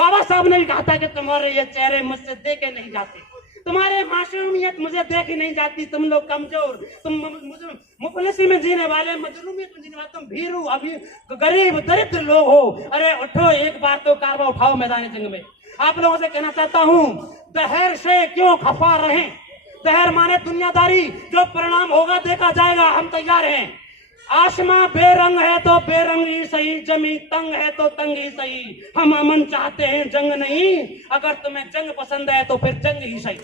बाबा साहब ने भी कहा था कि तुम्हारे ये चेहरे मुझसे देखे नहीं जाते, तुम्हारे मासूमियत मुझे देखी नहीं जाती, तुम लोग कमजोर, तुम मुफलिसी में जीने वाले, मजलूमियत में जीने वाले, तुम भीरू अभी गरीब दरिद्र लोग हो। अरे उठो, एक बार तो कारवा उठाओ मैदान जंग में। आप लोगों से कहना चाहता हूँ, दहर से क्यों खफा रहे। दहर माने दुनियादारी, जो परिणाम होगा देखा जाएगा, हम तैयार हैं। आसमां बेरंग है तो बेरंग ही सही, जमी तंग है तो तंग ही सही, हम अमन चाहते हैं जंग नहीं। अगर तुम्हें जंग पसंद है तो फिर जंग ही सही।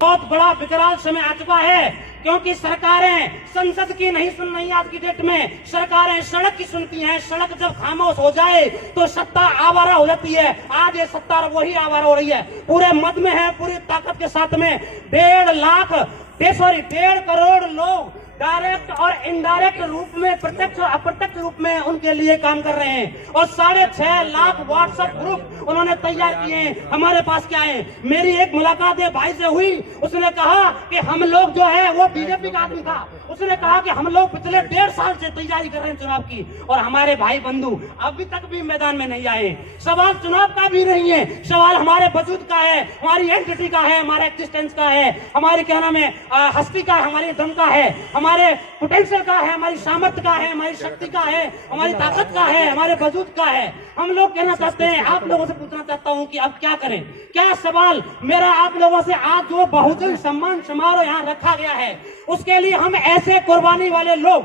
बहुत बड़ा विकराल समय आ चुका है, क्योंकि सरकारें संसद की नहीं सुन रही। आज की डेट में सरकारें सड़क की सुनती हैं। सड़क जब खामोश हो जाए तो सत्ता आवारा हो जाती है। आज ये सत्ता वही आवारा हो रही है, पूरे मद में है, पूरी ताकत के साथ में। 1.5 करोड़ लोग डायरेक्ट और इनडायरेक्ट रूप में, प्रत्यक्ष और अप्रत्यक्ष रूप में उनके लिए काम कर रहे हैं। और 6.5 लाख व्हाट्सएप ग्रुप उन्होंने तैयार किए हैं। हमारे पास क्या है, मेरी एक मुलाकात एक भाई से हुई, उसने कहा कि हम लोग जो है, वो बीजेपी का आदमी था, उसने कहा कि हम लोग पिछले 1.5 साल से तैयारी कर रहे हैं चुनाव की, और हमारे भाई बंधु अभी तक भी मैदान में नहीं आए। सवाल चुनाव का भी नहीं है, सवाल हमारे वजूद का है, हमारी एंटिटी का है, हमारे एक्जिस्टेंस का है, हमारी क्या नाम है, हस्ती का है, हमारी दम का है, हमारे पोटेंशियल का है, हमारी सामर्थ्य का है, हमारी शक्ति का है, हमारी ताकत का है, हमारे वजूद का है। हम लोग कहना चाहते हैं, आप लोगों से पूछना चाहता हूं कि अब क्या करें। क्या सवाल मेरा आप लोगों से, आज जो बहुजन सम्मान समारोह यहाँ रखा गया है, उसके लिए हम ऐसे कुर्बानी वाले लोग,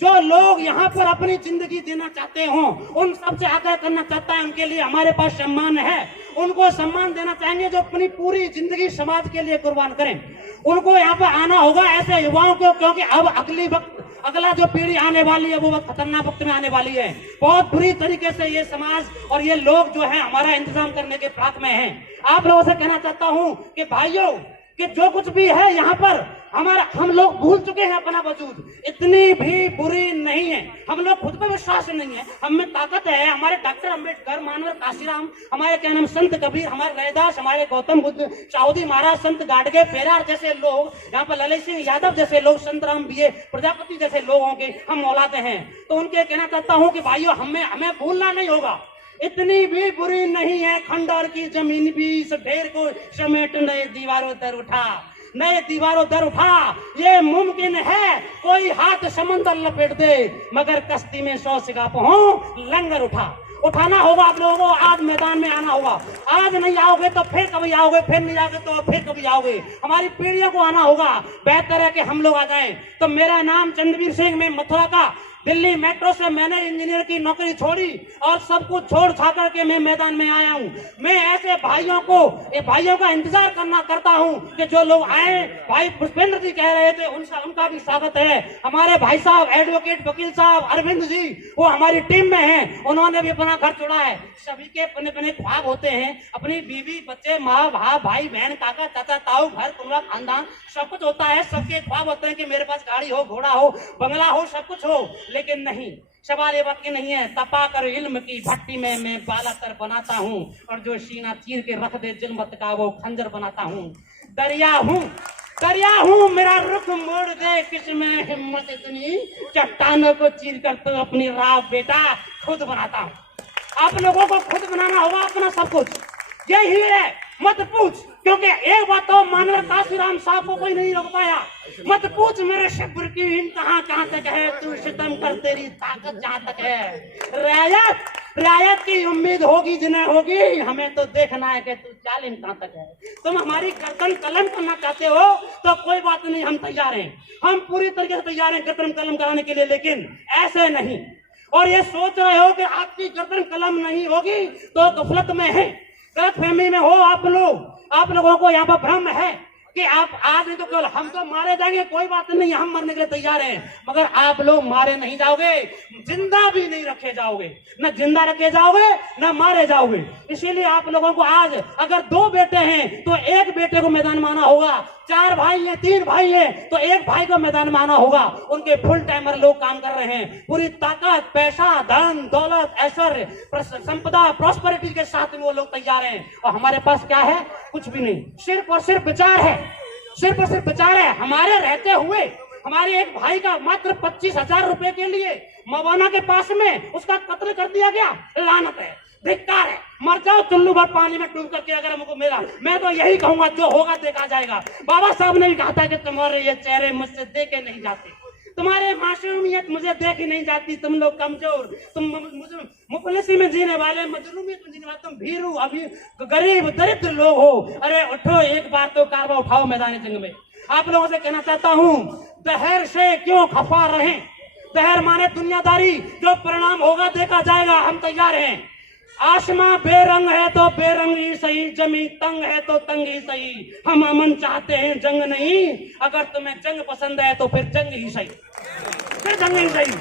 जो लोग यहाँ पर अपनी जिंदगी देना चाहते हो, उन सबसे आग्रह करना चाहता है, उनके लिए हमारे पास सम्मान है। उनको सम्मान देना चाहेंगे जो अपनी पूरी जिंदगी समाज के लिए कुर्बान करें। उनको यहाँ पर आना होगा, ऐसे युवाओं को, क्योंकि अब अगला जो पीढ़ी आने वाली है वो वक्त खतरनाक वक्त में आने वाली है। बहुत बुरी तरीके से ये समाज और ये लोग जो है हमारा इंतजाम करने के फिराक में हैं। आप लोगों से कहना चाहता हूँ कि भाइयों, कि जो कुछ भी है यहाँ पर हम लोग भूल चुके हैं अपना वजूद। इतनी भी बुरी नहीं है, हम लोग खुद पर विश्वास नहीं है, हम में ताकत है। हमारे डॉक्टर अंबेडकर, मानवर काशीराम, हमारे क्या नाम संत कबीर, हमारे रैदास, हमारे गौतम बुद्ध, चाउदी महाराज, संत गाडगे पेरार जैसे लोग, यहाँ पर ललित सिंह यादव जैसे लोग, संत राम बीए प्रजापति जैसे लोगों के हम औलादे हैं। तो उनके कहना चाहता हूँ कि भाइयों, हमें भूलना नहीं होगा। इतनी भी बुरी नहीं है, खंडहर की जमीन भी इस ढेर को समेट नए दीवारों दर उठा, नए दीवारों दर उठा। ये मुमकिन है कोई हाथ समंदर लपेट दे, मगर कश्ती में 100 सिगाप हो लंगर उठाना होगा। आप लोगों को आज मैदान में आना होगा। आज नहीं आओगे तो फिर कभी आओगे, फिर नहीं आओगे तो फिर कभी आओगे। हमारी पीढ़ियों को आना होगा। बेहतर है कि हम लोग आ जाएं। तो मेरा नाम चंद्रवीर सिंह, मैं मथुरा का, दिल्ली मेट्रो से मैंने इंजीनियर की नौकरी छोड़ी और सब कुछ छोड़ छाड़ करके मैं मैदान में आया हूँ। मैं ऐसे भाइयों का इंतजार करता हूँ कि जो लोग आए। भाई पुष्पेंद्र जी कह रहे थे, उनका भी स्वागत है। हमारे भाई साहब एडवोकेट वकील साहब अरविंद जी, वो हमारी टीम में हैं, उन्होंने भी अपना घर छोड़ा है। सभी के अपने अपने ख्वाब होते हैं, अपनी बीवी बच्चे, माँ भाई बहन, काका चाचा ताऊ, घर कुनवा खानदान सब कुछ होता है। सबके ख्वाब होते हैं कि मेरे पास गाड़ी हो, घोड़ा हो, बंगला हो, सब कुछ हो। लेकिन नहीं, सवाल ये बात की नहीं है। तपा कर इल्म की भट्टी में मैं बालातर बनाता हूँ, और जो सीना चीर के रख दे जुल्मत का वो खंजर बनाता हूँ। दरिया हूँ, मेरा रुख मोड़ दे, किसमें हिम्मत इतनी, चट्टानों को चीर कर तो अपनी राह बेटा खुद बनाता हूँ। आप लोगों को खुद बनाना होगा अपना सब कुछ। यही है, मत पूछ, क्योंकि एक बात तो मानवर काशीराम साहब को कोई नहीं रोक पाया। मत पूछ मेरे शिब्र की इंतहा कहाँ तक है, तू सितम कर तेरी ताकत जहाँ तक है। रियायत की उम्मीद होगी जिन्हें होगी, हमें तो देखना है कि तू जालिम कहाँ तक है। तुम हमारी गर्दन कलम करना चाहते हो तो कोई बात नहीं, हम तैयार हैं। हम पूरी तरीके से तैयार हैं गर्दन कलम कराने के लिए, लेकिन ऐसे नहीं। और ये सोच रहे हो कि आपकी गर्दन कलम नहीं होगी तो गफलत में है, गलतफहमी में हो आप लोग। आप लोगों को यहाँ पर भ्रम है कि आप आज नहीं तो केवल हम तो मारे जाएंगे, कोई बात नहीं, हम मरने के लिए तैयार हैं। मगर आप लोग मारे नहीं जाओगे, जिंदा भी नहीं रखे जाओगे, न जिंदा रखे जाओगे न मारे जाओगे। इसीलिए आप लोगों को आज अगर 2 बेटे हैं तो एक बेटे को मैदान में आना होगा, 4 भाई हैं, 3 भाई हैं तो एक भाई को मैदान में आना होगा। उनके फुल टाइमर लोग काम कर रहे हैं, पूरी ताकत, पैसा, धन दौलत, ऐश्वर्य, संपदा, प्रॉस्पेरिटी के साथ में वो लोग तैयार हैं। और हमारे पास क्या है? कुछ भी नहीं, सिर्फ और सिर्फ विचार है, सिर्फ और सिर्फ विचार है। हमारे रहते हुए हमारे एक भाई का मात्र 25,000 रुपए के लिए मवाना के पास में उसका कत्ल कर दिया गया। लानत है, धिक्कार है, मर जाओ चुल्लू भर पानी में डूब करके अगर हमको मेरा। मैं तो यही कहूंगा, जो होगा देखा जाएगा। बाबा साहब ने भी कहा था कि तुम्हारे ये चेहरे मुझसे देखे नहीं जाते, तुम्हारे मासूमियत मुझे देखी नहीं जाती, तुम लोग कमजोर, तुम मुफलिसी में जीने वाले, मजलूमियत में जीने वाले, तुम भीरू अभी गरीब दरिद्र लोग हो। अरे उठो, एक बार तो कारवा उठाओ मैदान जंग में। आप लोगों से कहना चाहता हूँ, दहर से क्यों खफा रहे। दहर माने दुनियादारी, जो परिणाम होगा देखा जाएगा, हम तैयार हैं। आसमां बेरंग है तो बेरंग ही सही, जमी तंग है तो तंग ही सही, हम अमन चाहते हैं जंग नहीं। अगर तुम्हें जंग पसंद है तो फिर जंग ही सही, फिर जंग ही सही।